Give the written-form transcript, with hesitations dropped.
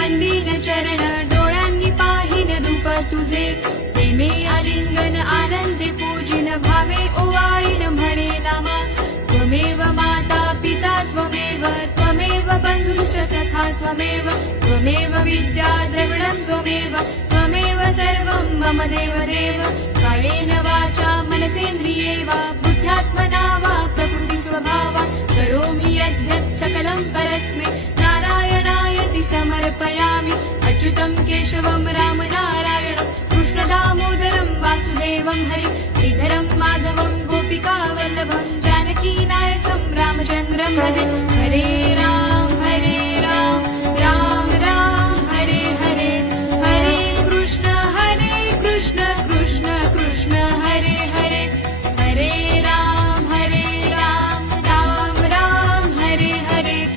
वंदीन चरण डोळ्यांनी पाहिन रूप तुझे प्रेमे आलिंगन आनंदे पूजिन भावे ओवाळीन म्हणे नामा त्वमेव माता पिता त्वमेव त्वमेव बन्धुश्च सखा त्वमेव त्वमेव विद्या द्रविणं त्वमेव त्वमेव सर्वं मम देवदेव कायेन वाचा मनसेन्द्रिये वा बुद्ध्यात्मना वा प्रकृतिस्वभावा करोमि यद्यत् सकलं परस्मै नारायणायति समर्पयामि अच्युतं केशवं रामनारायणं कृष्णदामोदरं वासुदेवं हरि श्रीधरं माधवं गोपिकावल्लभं जानकीनायकं रामचन्द्रं भजे हरे